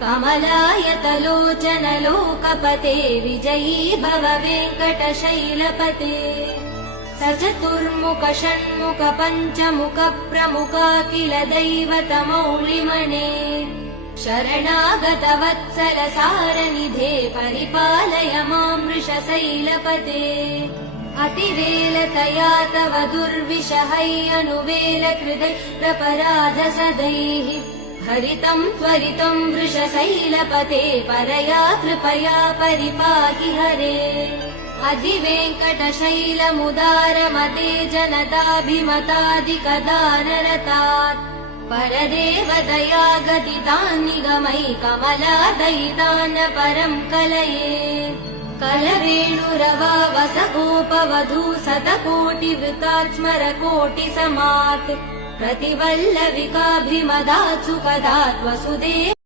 कमलायतलोचन लोकपते विजयी भव वेङ्कटशैलपते सचतुर्मुख षण्मुख पञ्चमुख प्रमुखाखिल दैवतमौलिमने शरणागत वत्सल सारनिधे परिपालय मां वृषशैलपते अतिवेलतया तव दुर्विषहैरनुवेल कृतैरपराध सदैः हरितं त्वरितं वृषशैलपते परया कृपया परिपाहि हरे अधिवेङ्कटशैलमुदारमते जनताभिमतादिकदानरतात् परदेवदया गदितान् निगमै कमलादयितान् परं कलये कलवेणुरवा वसगोपवधू शतकोटिवृतात् स्मरकोटिसमात् प्रतिवल्लविकाभिमदात् सुखदात् वसुदेव